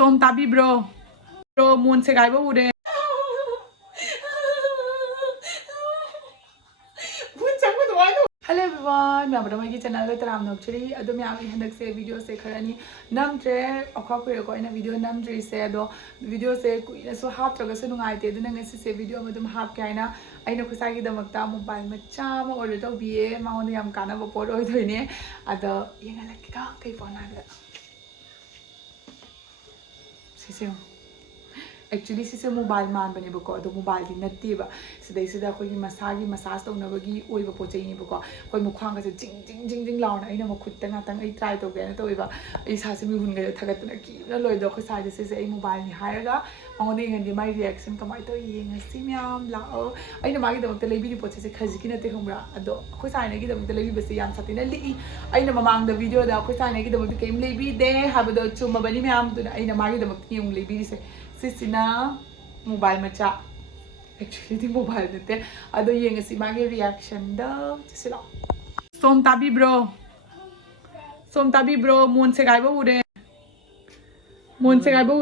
ꯁꯣꯝ ꯇꯥꯕꯤꯕ꯭ꯔꯣ ꯕ꯭ꯔꯣ ꯃꯣꯟ ꯁꯦꯒꯥꯏꯕ ꯎꯔꯦ Hello everyone, मैं अपना चैनल में तराम नौकरी अदो मैं आप हंदक से वीडियो से खरानी नमद्रे अखा कुरे को इन वीडियो नमद्री से अदो वीडियो से कुछ हाफ तक नुंगाइते नंगे से वीडियो में हाफ क्या है अगर खुसाई दमकता मोबाइल मचा ऑर्डर तौबीए मांगोंदे याम कानाबा पोट ओइदोइने अदो येंगलक्का कई phone हाबदा सिसे Actually, this is a mobile man, but the mobile is not there. So they said that we massage on the bagi, we were putting because when Mukwang is a jing jing jing jing loud, I know could then I try to get it over. It has to be when they take it. The Lloyd Doctor side is a mobile higher. Only and my reaction come out of yin and simiam lao. I know my the lady puts a Kazikina Tehumra, a dog. Because I get them the lady with the young satinelli. I know among the video that because I get them became lady there, have the two Mabanimiam to the Inamagi the young lady. Sisina mobile macha actually the mobile dete ado yenga si magi reaction da sila som tabi bro mon se gai ba ure mon se gai ba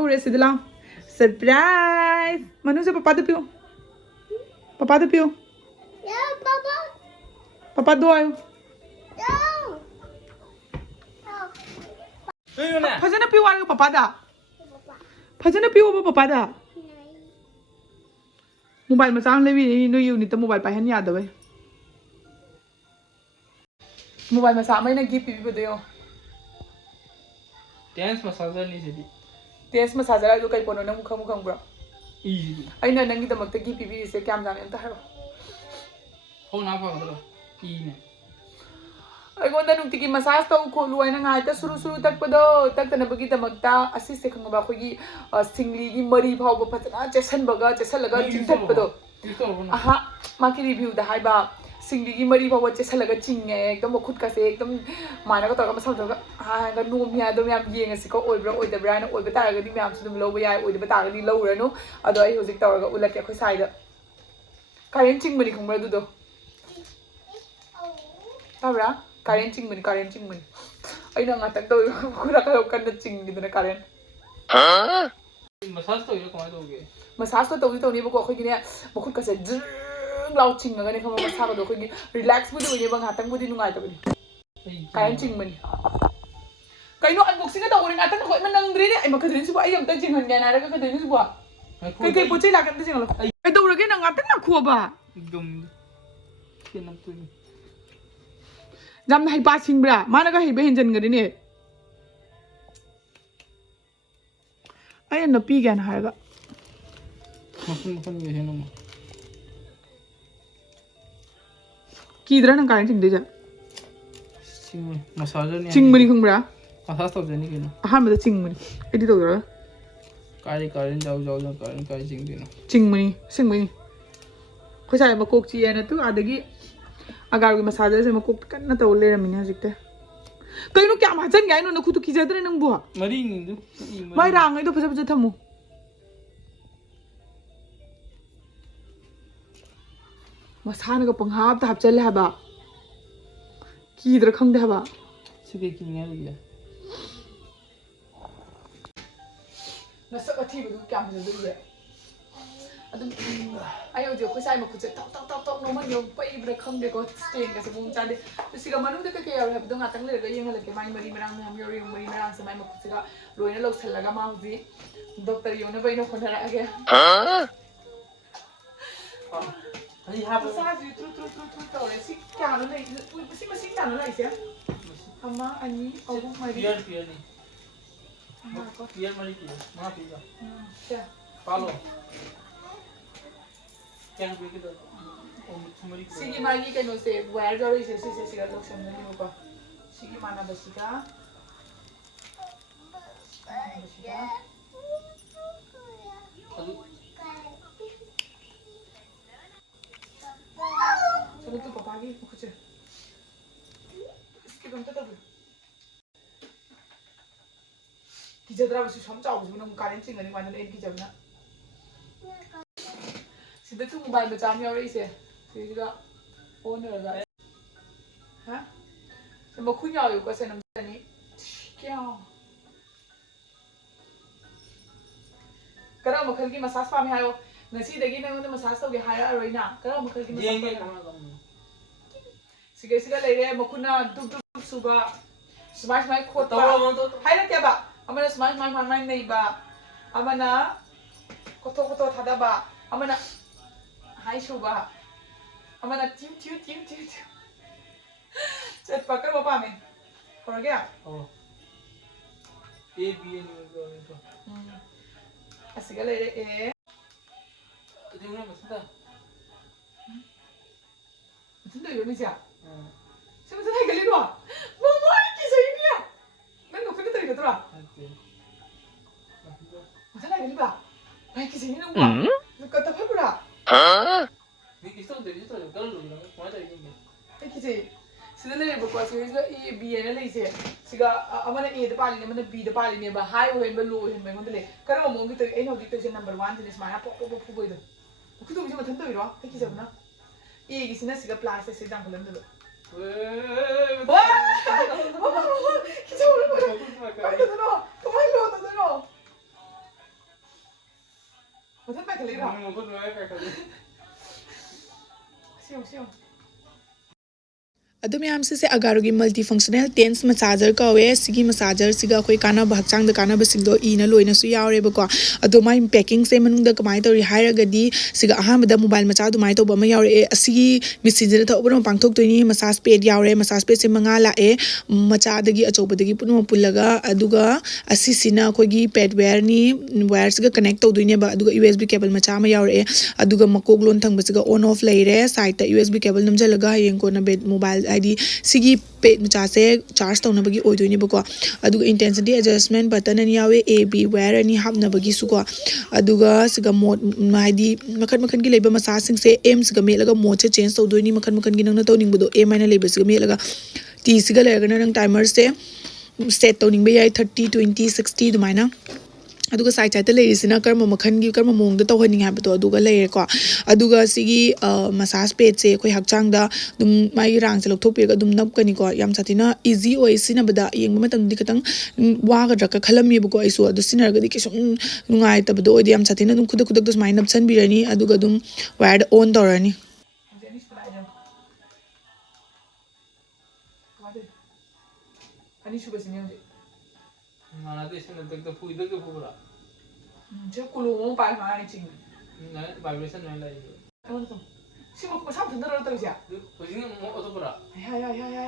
ure sidla surprise manu se papa do pio yeah papa do ayo Fazendo pio ano papa da Fazendo pio papa da Mobile masang lebi no unit mobile pa hen yada we Mobile masang mai na gift bi bedo Dance massager ni sidi Dance massager ayo kai pono na mukha bro easy ai na nangi da makta gift bi se kyam jam enta haro phone na pa bro ne I want to take massage to ko luai na ngai ta suru tak pado tak ta na bagi ta magta assist se khang ba khogi singli gi mari phau ba phatna chesan baga chesal laga chingtat pado aha ma ki review da hai ba singli gi mari phau ba chesal laga chinge ekdam khut ka se ekdam mana ka to ka masam to ka ha ga nu mi ado mi am yeng asi ko oi bra na oi ba ta ga di mi am su dum lo ba yai oi ba ta ga di lo ra no ado ai hojik ta ga ulak ya khoi sai da karen ching mari khong bra du do tabra Karen ching mani. Ay na nga tag to kura ka kan na ching dito na Karen. Huh? Massage to yo kamay to ge. Massage to dito ni ko ako gini makut kasi lao ching nga ni kamo massage to ko gini relax mo din bang hatang mo din nungay to ni. Karen ching mani. Kay no unboxing ka to uring atan ko man nang diri ay makadrin suba ay am ta ching han ga na ra ka kadrin suba. Kay puchay lagan ta ching lo. Ay to ura nang atan na ko ba. Gum. Kinam to ni. Jam hai pa singbra mana ga hibe hinjan gari ne ay na pi gan har ga mafun ye heno ma kidra nang kain sing de ja sing massager ni sing mani khungbra massage to jani kino ha ma sing mani edi to ra karen jau karen kai sing dino sing mani ko sai ma kok chi na tu adagi agar gi massage se ma kok kan na to le ramina jikte kai no kya ma jan gai no na khu tu ki jadre nang bu mari ni du mai rang ai do phaja thamu masana ga panghap ta hap chal ha ba ki dra khang da ba sige ki ngai le na sa ka thi bu kya ma du ye adum ayo jo ko sai ma khu che tok no ma yo pai bra khang de ko stain ga se bum cha de si ga manu de ka ke ya ha bu nga tang le ga yeng la ke mai mari marang ham yo yeng mari marang se mai ma khu ga loi na lok sal la ga ma hu ji doctor yo na bai no khona ra ga ai ha ba sa ji tru to le si kya no le si ma si ta no le se amma ani au mari pier ni pier mari ki ma pi ga cha palo क्या है कि तो Sige magi ka no se where jori se siga lok sam ni ko sige mana basika Sabi to papagi ko kuche iske gamta ta ki jadra basi sam chau bu nang karen ching ani mana en ki jamna Sida tu mobile macam ni orang isi, sida juga owner juga. Hah? Sama kunyah juga saya nampak ni. Kya? Kara makhalgi massage pami hayo. Nasi dagi na ngon massage to ge haya roina. Kara makhalgi massage. Jenge kama kamu. Siga leire makuna duk duk suba. Smash mai khot Tahu ba. mau tu. Hai na kya ba? Amana smash mai nei ba. Amana koto thada ba. Amana hai suba. Amana tiu. Chat pakar ba pami. Kora gaya? Oh. A B N U itu. Asiga leire e. Tadi mana maksudnya? Tunda yo ni sia. Siapa tu hai gali dua? Mama ki sai ni ya. Nang ko ni tari ka tura. Okay. Masa hai gali ba? Hai ki sai ni nang ba. Ka ta pha pura. Ni kisah tu kalau lu bilang mana tadi ni? Hai ki sai. Sida leire ba ko siga e b na lei se. Siga amana a da pali ne amana b da pali ne ba high ho hen ba low hen ba ngon le. Kara mo ngi tari ai no di tari number 1 ni smaya pop fu boi do. Ku tu bi ma than to iro. Hai ki sai na. E gi sina siga plus se dang bulan do. Wah! Kita udah pada. Kau tu no, kau main lo tu no. Macam apa kali dah? Mau buat apa kali? Siapa? अदु ma'am से अगारुगी multi functional TENS massager कवे सिगी massager सिगा कोई काना हक्चांग काना बसिंगदो इना लोइनसु यावरेबको अदु माइ पैकिंग से मनुंग द कमाय तौरी हायरगदी सिगा अहामद मोबाइल मचा दुमाय तौब अमा यावरे असिगी मिसिंजर थौबनो पांगथोक तोइनी मसाज पेड यावरे मसाज पेड से मंगा लाए मचादगी अचौबदगी पुनो पुल्लगा अदुगा असिसिना कोगी पेड वेयर नि वायर सिगा कनेक्ट तौदोइने बा अदुगा यूएसबी केबल मचा मा यावरे अदुगा मकोग लोन थंगबसिगा ऑन ऑफ लेरे साइड ता यूएसबी केबल नमजलगा हयेंग कोना बेड मोबाइल आईडी सिगी पे मचासे चार्ज तौनबगी ओइदोइनेबको अदुगा इंटेंसिटी एडजस्टमेंट बटन अनि यावे ए बी वायर अनि हाबनबगी सुको अदुगा सिगा मोड माइदी मखन की लेबा मसाज सिंग से एम सिगा मेलगा मोड से चेंज तौदोइनी मखन की नंगना तौनिंगबदो ए माइना लेबा सिगा मेलगा टी सिगा लेरगना नंग टाइमर से सेट तौनिंगबे याय 30 20 60 दुमाइना अदुगा साइड साइड लेरिसिना कर्म मखनगी कर्म मोंग द तौहनिंग हाबतो अदुगा लेरेको अदुगा सिगी मसाज पेज से कोई हक्चांग दा दुम माई रांग से लौथोपिरगा दुम नपकनिको याम साथिना इजी ओइ सिनाबदा येंग मतम दि खतंग वागद्रका खलमिबको आइसो अदु सिनरगदि केसुम नुंगाय तबदो ओइदि याम साथिना दुम खुद खुद दुस माइ नपसन बिरनी अदुगा दुम वायर ऑन तौरनी Ani suka sini aja. Mana tu istilah tu pui tu pura. Jadi kalau mau pakai mana ni cing? Nah, vibration mana lagi? Kamu tu, si mau sama tender orang tu siapa? Pusing mau atau pura? Ya.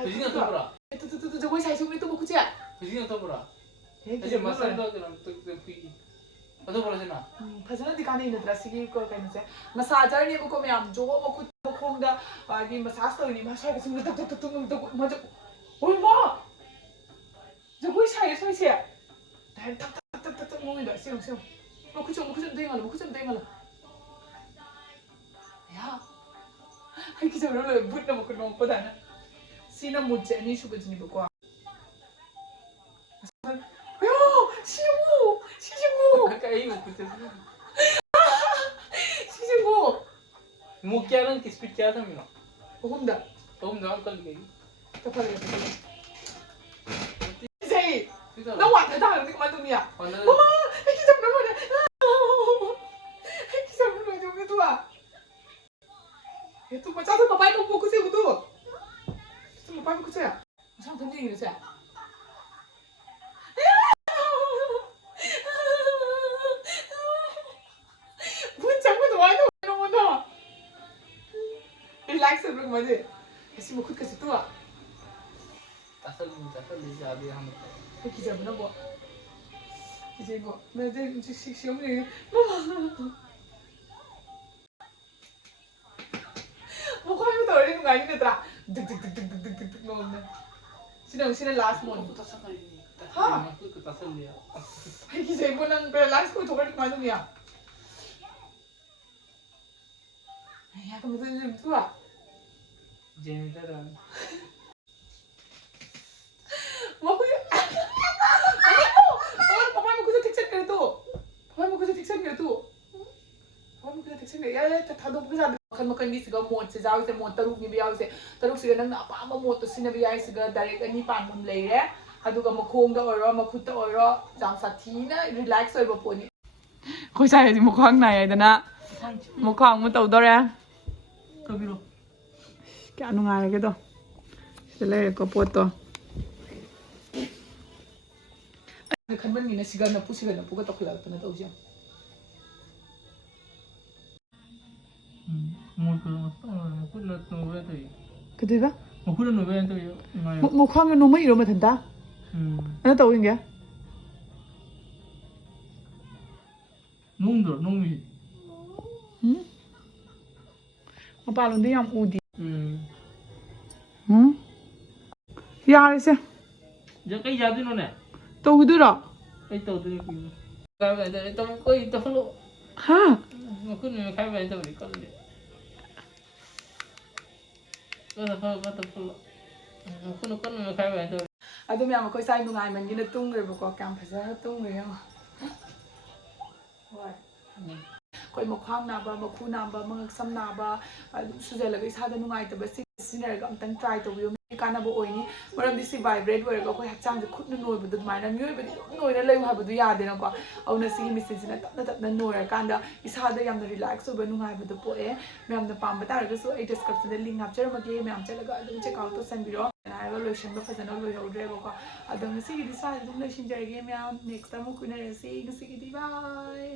Pusing atau pura? Tu, jauh saya cuma itu mau kerja. Pusing atau pura? Jadi masa tu kan tu pui. Atau pura sih na? Pasal nanti kan ini terasa sih kalau kayak macam masajar ni bukan macam jauh mau kut dah, ni masaj tu ni masaj kesimpulan tu macam, oh ma. Jauh saya siapa? Dan tak mau ni dah siapa? Mau kucing dengar. Ya, hai kita orang le but nama kunong pada na. Sina mujhe ni suka jenis berkuah. Yo, siapa? Kayak ini kucing. Siapa? Mau क्या रंग किस पे क्या था मेरा? Hukum dah. कल गई. Kapal ya. Say, nak buat tak dah? Nanti kemana tu ni ya? Mama, hai kita mana? Hai kita mana jauh itu ah? Itu macam tu bapak ibu buku sih betul. Itu bapak ibu kucing ya? Macam tu ni gitu sih. Bukan macam tu ada orang mana? Relax sebelum maju. Kasi mau khud kasi tu ah. असल ले जाते हम. Kita mana buat? Kita buat. Macam siapa ni? Mama. Muka itu tahu ni ngai ni terah. Duk ngomong. Sini last month. Kita asal ni. Ha? Kita asal dia. Hai kita ibu nang last ko thokar kemana tu ni ya? Ya kamu tu ah. Janitor. Mau aku Papa mau kucing tiksan ke tu? Papa mau kucing tiksan ke tu? Papa mau kucing tiksan ke? Ya, tak tahu apa sahaja. Makan ni segala mod sejauh se mod teruk ni biar se teruk segala nang apa mod tu sini biar segala direct ni pan mun leh. Aduh kamu khong dah orang, makut dah orang, jam sathi na relax oi baponi. ꯑꯩꯈꯣꯏ ꯁꯥꯏꯁꯤ ꯃꯈ꯭ꯋꯥꯡ ꯅꯥꯏ ꯍꯥꯏꯗꯅ ꯃꯈ꯭ꯋꯥꯡ ꯑꯃꯨꯛ ꯇꯧꯗꯧꯔꯦ ꯇꯧꯕꯤꯔꯣ ꯀꯌꯥ ꯅꯨꯡꯉꯥꯏꯔꯒꯦꯗꯣ ꯁꯤꯗ ꯂꯩꯔꯦꯀꯣ ꯄꯣꯠꯇꯣ ꯑꯩꯅ ꯈꯟꯕꯅꯤꯅ ꯁꯤꯒ ꯅꯞꯄꯨꯒ ꯇꯧꯈꯠꯂꯛꯇꯅ ꯇꯧꯁꯦ 그대가? 먹으러 놓으면 또 목화가 너무 이러면 된다? 하나 더 오는 게? 농도 농미 응? 오빠 근데 양 어디? 응? 야르세 giờ cái giờ nó nè 또 그들아 cái tàu tôi cái vậy tôi tao có gì tao lộ 하 mà cứ người khai vậy tao đi con đi có tao lộ cứ nó con người khai vậy tao ꯑꯗꯨ ꯃꯌꯥꯝ ꯑꯩꯈꯣꯏ ꯁꯥꯏ ꯅꯨꯡꯉꯥꯏꯃꯟꯒꯤꯅ ꯇꯨꯝꯈ꯭ꯔꯦꯕꯀꯣ ꯀꯌꯥꯝ ꯐꯖꯅ ꯇꯨꯝꯈ꯭ꯔꯦ ꯌꯦꯡꯉꯣ ꯍꯣꯏ ꯑꯩꯈꯣꯏ ꯃꯈ꯭ꯋꯥꯡ ꯅꯥꯕ ꯃꯈꯨ ꯅꯥꯕ ꯃꯉꯛ ꯁꯝ ꯅꯥꯕ ꯑꯗꯨꯝ ꯁꯨꯖꯜꯂꯒ ꯏꯁꯥꯗ ꯅꯨꯡꯉꯥꯏꯇꯕ ꯁꯤꯖꯤꯟꯅꯔꯒ ꯑꯝꯇꯪ ꯇ꯭ꯔꯥꯏ ꯇꯧꯕꯤꯌꯨ ꯀꯥꯟꯅꯕ ꯑꯣꯏꯅꯤ ꯃꯔꯝꯗꯤ ꯁꯤ ꯚꯥꯏꯕ꯭ꯔꯦꯠ ꯑꯣꯏꯔꯒ ꯑꯩꯈꯣꯏ ꯍꯛꯆꯥꯡꯁꯦ ꯈꯨꯠꯅ ꯅꯣꯏꯕꯗꯣ ꯑꯗꯨꯃꯥꯏꯅ ꯃꯤꯑꯣꯏꯕꯗꯤ ꯑꯗꯨꯝ ꯅꯣꯏꯔ ꯂꯩꯌꯨ ꯍꯥꯏꯕꯗꯨ ꯌꯥꯗꯦꯅꯀꯣ ꯑꯗꯨꯅ ꯁꯤꯒꯤ ꯃꯦꯆꯤꯟꯁꯤꯅ ꯇꯞꯅ ꯇꯞꯅ ꯅꯣꯏꯔꯀꯥꯟꯗ ꯏꯁꯥꯗ ꯌꯥꯝꯅ ꯔꯤꯂꯦꯛꯁ ꯑꯣꯏꯕ ꯅꯨꯡꯉꯥꯏꯕꯗꯣ ꯄꯣꯛꯑꯦ ꯃꯌꯥꯝꯅ ꯄꯥꯝꯕ ꯇꯥꯔꯒꯁꯨ ꯑꯩ ꯗꯤꯁꯀ꯭ꯔꯤꯞꯁꯟꯗ ꯂꯤꯡ ꯍꯥꯞꯆꯔꯝꯃꯒꯦ ꯃꯌꯥꯝ ꯆꯠꯂꯒ ꯑꯗꯨꯝ ꯆꯦꯛꯑꯥꯎꯠ ꯇꯧꯁꯟꯕꯤꯔꯣ ꯍꯥꯏꯔꯒ ꯂꯣꯏꯁꯟꯕ ꯐꯖꯅ ꯂꯣꯏꯍꯧꯗ꯭ꯔꯦꯕꯀꯣ ꯑꯗꯣ ꯉꯁꯤꯒꯤꯗꯤ ꯁ꯭ꯋꯥꯏꯗ ꯑꯗꯨꯝ ꯂꯣꯏꯁꯤꯟꯖꯔꯒꯦ ꯃꯌꯥꯝ ꯅꯦꯛꯁꯇ ꯑꯃꯨꯛ ꯎꯅꯔꯁꯤ ꯉꯁꯤꯒꯤꯗꯤ ꯕꯥꯏ